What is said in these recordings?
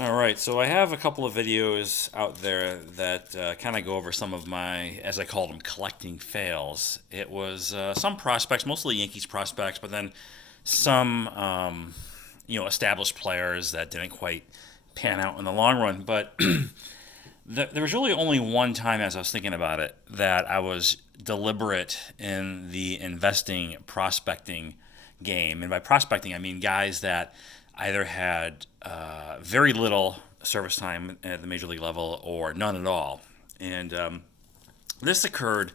All right, so I have a couple of videos out there that kind of go over some of my, as I call them, collecting fails. It was some prospects, mostly Yankees prospects, but then some, established players that didn't quite pan out in the long run. But there was really only one time, as I was thinking about it, that I was deliberate in the investing prospecting game. And by prospecting, I mean guys that either had very little service time at the major league level or none at all. And this occurred,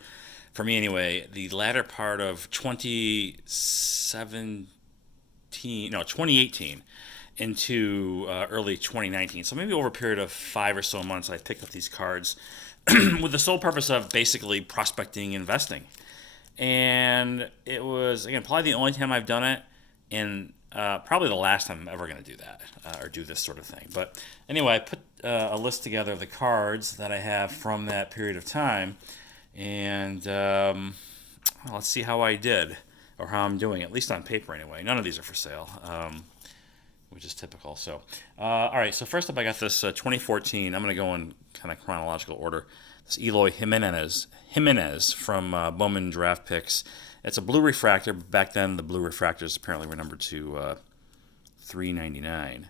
for me anyway, the latter part of 2018 into early 2019. So maybe over a period of 5 or so months, I picked up these cards with the sole purpose of basically prospecting and investing. And it was, again, probably the only time I've done it, and probably the last time I'm ever going to do that or do this sort of thing. But anyway, I put a list together of the cards that I have from that period of time, and let's see how I did or how I'm doing, at least on paper anyway. None of these are for sale, which is typical. So, all right, so first up, I got this 2014. I'm going to go in kind of chronological order. This Eloy Jimenez from Bowman Draft Picks. It's a blue refractor. Back then, the blue refractors apparently were numbered to 399.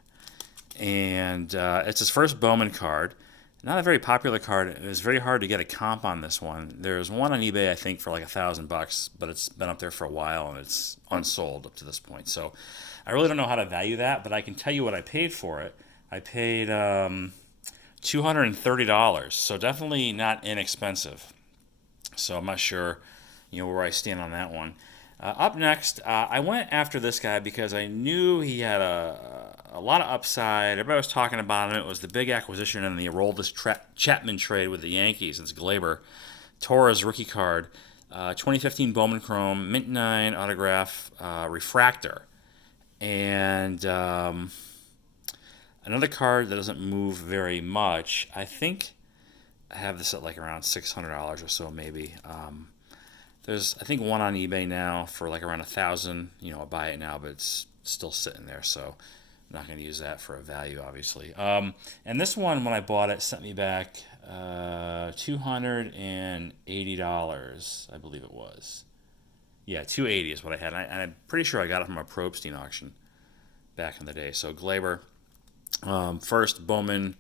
And it's his first Bowman card. Not a very popular card. It was very hard to get a comp on this one. There's one on eBay, I think, for like $1,000, but it's been up there for a while and it's unsold up to this point. So I really don't know how to value that, but I can tell you what I paid for it. I paid $230, so definitely not inexpensive. So I'm not sure, where I stand on that one. Up next, I went after this guy because I knew he had a lot of upside. Everybody was talking about him. It was the big acquisition in the Robles Chapman trade with the Yankees. It's Gleyber Torres rookie card, 2015 Bowman Chrome, Mint 9 autograph, refractor. And another card that doesn't move very much. I think I have this at like around $600 or so, maybe. There's, I think, one on eBay now for like around 1,000. I'll buy it now, but it's still sitting there, so I'm not going to use that for a value, obviously. And this one, when I bought it, sent me back $280, I believe it was. Yeah, 280 is what I had, and I'm pretty sure I got it from a Probstein auction back in the day. So Gleyber, first Bowman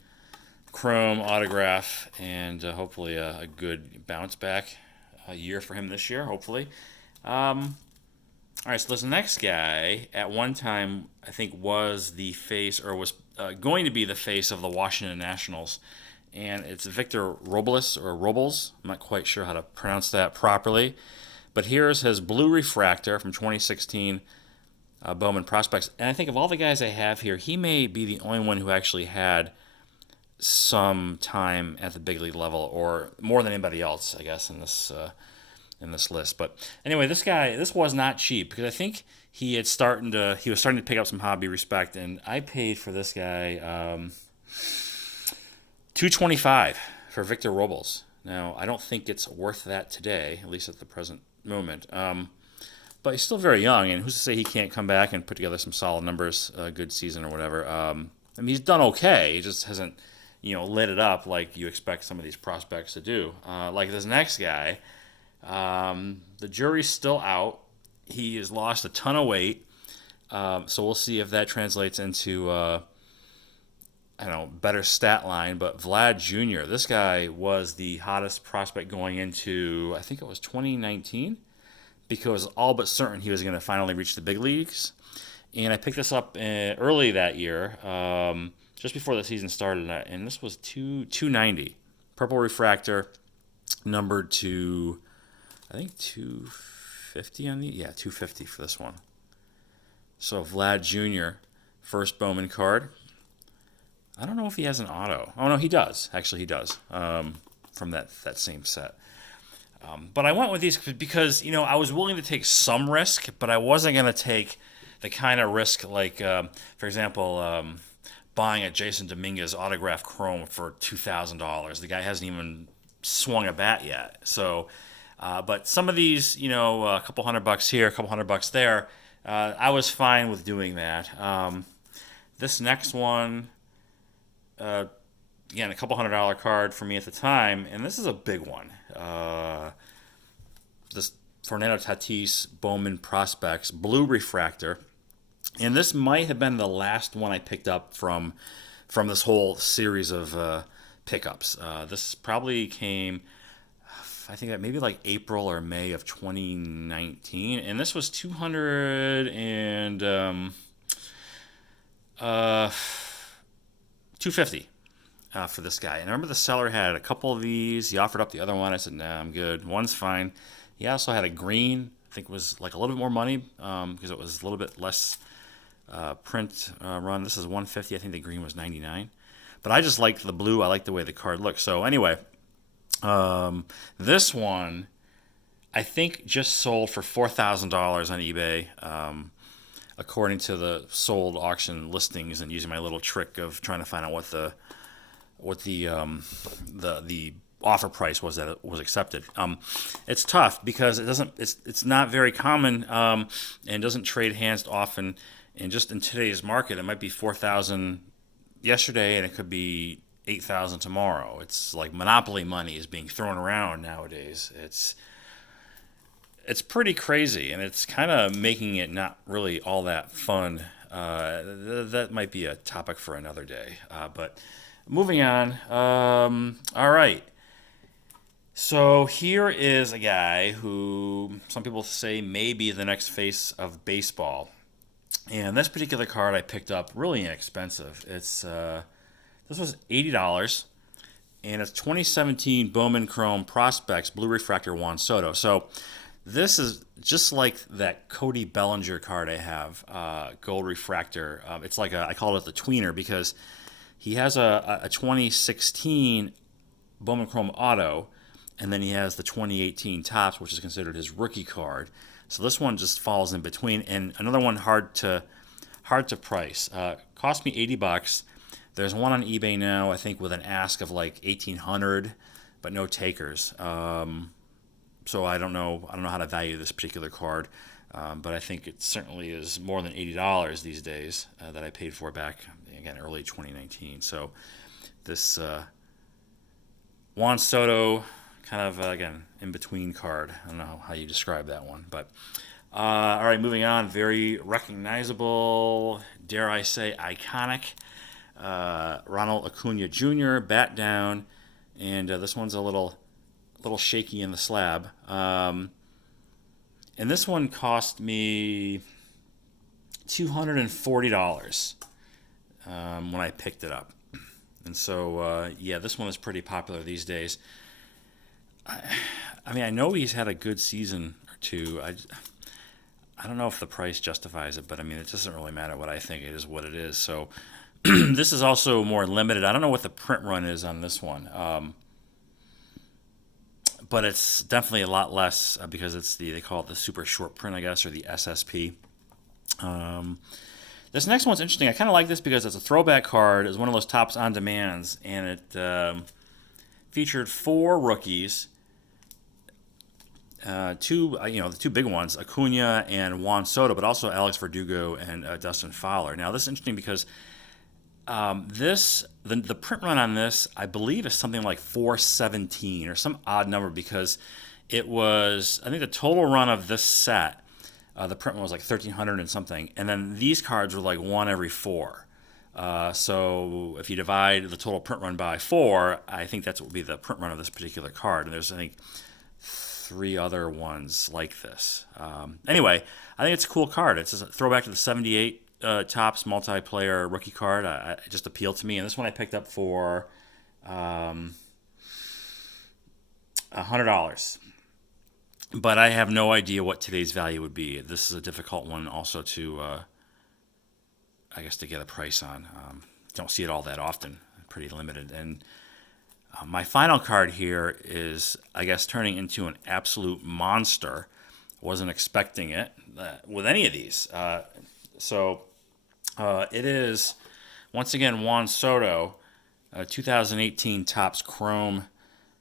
Chrome autograph, and hopefully a good bounce back year for him this year, hopefully. All right, so this next guy, at one time, I think was the face, or was going to be the face of the Washington Nationals, and it's Victor Robles, or Robles. I'm not quite sure how to pronounce that properly. But here's his blue refractor from 2016 Bowman Prospects. And I think of all the guys I have here, he may be the only one who actually had some time at the big league level, or more than anybody else, I guess, in this list. But anyway, this was not cheap, because I think he was starting to pick up some hobby respect, and I paid for this guy $225 for Victor Robles. Now, I don't think it's worth that today, at least at the present moment. But he's still very young, and who's to say he can't come back and put together some solid numbers, a good season or whatever. I mean, he's done okay. He just hasn't, lit it up like you expect some of these prospects to do. Like this next guy, the jury's still out. He has lost a ton of weight, so we'll see if that translates into better stat line. But Vlad Jr., this guy was the hottest prospect going into, I think it was 2019, because all but certain he was going to finally reach the big leagues. And I picked this up early that year, just before the season started, and this was 290, purple refractor, numbered to, I think 250 on the, yeah, 250 for this one. So Vlad Jr., first Bowman card. I don't know if he has an auto. Oh no, he does. Actually, he does. From that same set. But I went with these because I was willing to take some risk, but I wasn't going to take the kind of risk like, for example, buying a Jason Dominguez autograph chrome for $2,000. The guy hasn't even swung a bat yet. So, but some of these, a couple $100 here, a couple $100 there, I was fine with doing that. This next one, again, a couple $100 card for me at the time, and this is a big one. This Fernando Tatis Bowman Prospects Blue Refractor, and this might have been the last one I picked up from this whole series of pickups. This probably came, I think, that maybe like April or May of 2019, and this was 250 for this guy. And I remember the seller had a couple of these. He offered up the other one. I said, nah, I'm good. One's fine. He also had a green. I think it was like a little bit more money because it was a little bit less print run. This is 150. I think the green was 99. But I just liked the blue. I liked the way the card looked. So anyway, this one I think just sold for $4,000 on eBay. According to the sold auction listings, and using my little trick of trying to find out what the offer price was that it was accepted. It's tough because it's not very common and doesn't trade hands often. And just in today's market, it might be 4,000 yesterday, and it could be 8,000 tomorrow. It's like monopoly money is being thrown around nowadays. It's pretty crazy, and it's kind of making it not really all that fun. That might be a topic for another day. But moving on. All right. So here is a guy who some people say may be the next face of baseball. And this particular card I picked up really inexpensive. This was $80, and it's 2017 Bowman Chrome Prospects Blue Refractor Juan Soto. So this is just like that Cody Bellinger card I have, Gold Refractor. It's like I call it the tweener because he has a 2016 Bowman Chrome Auto, and then he has the 2018 Topps, which is considered his rookie card. So this one just falls in between, and another one hard to price. Cost me $80. There's one on eBay now, I think, with an ask of like $1,800, but no takers. So I don't know how to value this particular card, but I think it certainly is more than $80 these days that I paid for back, again, early 2019. So this Juan Soto kind of, again, in-between card. I don't know how you describe that one. But all right, moving on. Very recognizable, dare I say, iconic. Ronald Acuna Jr., bat down. And this one's a little shaky in the slab. And this one cost me $240 when I picked it up. And so, this one is pretty popular these days. I mean, I know he's had a good season or two. I don't know if the price justifies it, but I mean, it doesn't really matter what I think. It is what it is. So this is also more limited. I don't know what the print run is on this one, but it's definitely a lot less because they call it the super short print, I guess, or the SSP. This next one's interesting. I kind of like this because it's a throwback card. It's one of those Topps on demands, and it featured 4 rookies. The two big ones, Acuna and Juan Soto, but also Alex Verdugo and Dustin Fowler. Now, this is interesting because the print run on this, I believe, is something like 417 or some odd number because it was, I think the total run of this set, the print run was like 1,300 and something, and then these cards were like 1 every 4. So if you divide the total print run by 4, I think that's what would be the print run of this particular card. And there's, I think, 3 other ones like this. Anyway, I think it's a cool card. It's a throwback to the 78 Topps multiplayer rookie card. It just appealed to me. And this one I picked up for $100. But I have no idea what today's value would be. This is a difficult one also to, I guess, to get a price on. Don't see it all that often. Pretty limited. And my final card here is, I guess, turning into an absolute monster. Wasn't expecting it with any of these. It is, once again, Juan Soto, 2018 Topps Chrome,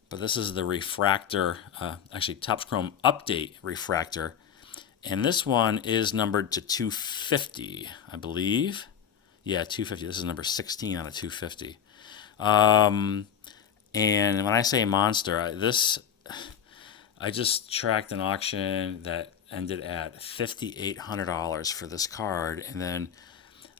but this is the refractor, Topps Chrome Update refractor, and this one is numbered to 250, I believe. Yeah, 250. This is number 16 out of 250. Um, and when I say monster, I just tracked an auction that ended at $5,800 for this card, and then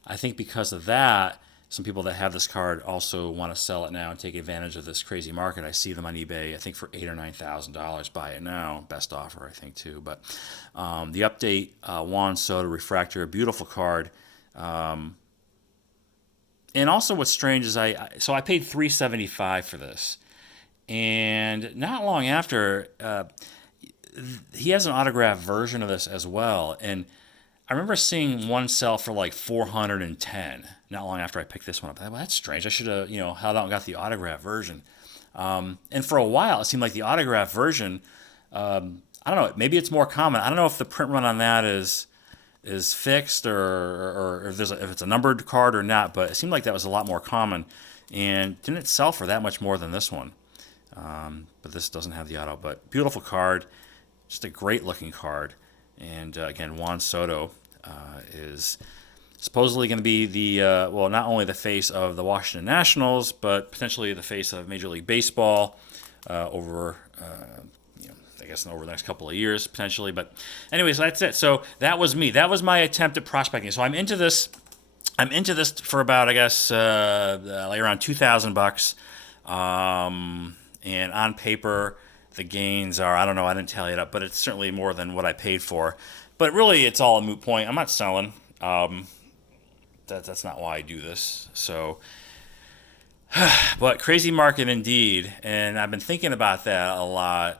I think because of that, some people that have this card also want to sell it now and take advantage of this crazy market. I see them on eBay, I think for $8,000 or $9,000. Buy it now, best offer I think too. But the update, Juan Soto refractor, beautiful card. And also, what's strange is I paid $375 for this, and not long after, he has an autographed version of this as well, and I remember seeing one sell for like 410 not long after I picked this one up. I thought, well, that's strange. I should have, held out and got the autographed version. And for a while, it seemed like the autographed version. I don't know. Maybe it's more common. I don't know if the print run on that is fixed or if it's a numbered card or not. But it seemed like that was a lot more common, and didn't sell for that much more than this one. But this doesn't have the auto. But beautiful card, just a great looking card. And again, Juan Soto is supposedly going to be not only the face of the Washington Nationals, but potentially the face of Major League Baseball over, I guess, over the next couple of years, potentially. But anyways, that's it. So that was me. That was my attempt at prospecting. So I'm into this for about, I guess, like around $2,000. And on paper, the gains are, I don't know, I didn't tally it up, but it's certainly more than what I paid for. But really, it's all a moot point. I'm not selling. That's not why I do this. So, but crazy market indeed. And I've been thinking about that a lot.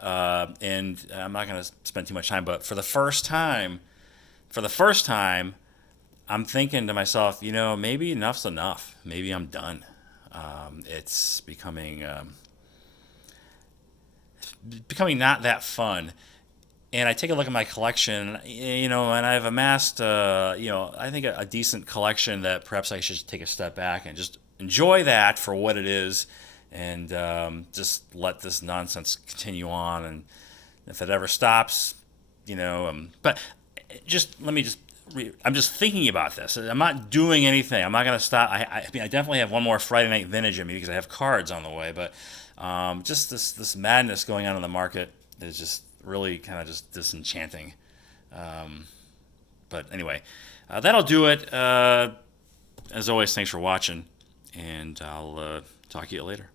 And I'm not going to spend too much time, but for the first time, I'm thinking to myself, maybe enough's enough. Maybe I'm done. It's becoming not that fun. And I take a look at my collection, and I've amassed, I think a decent collection that perhaps I should take a step back and just enjoy that for what it is, and just let this nonsense continue on. And if it ever stops, but I'm just thinking about this. I'm not doing anything. I'm not going to stop. I definitely have one more Friday Night Vintage in me because I have cards on the way, but just this madness going on in the market is just really kind of just disenchanting. But anyway, that'll do it. As always, thanks for watching, and I'll talk to you later.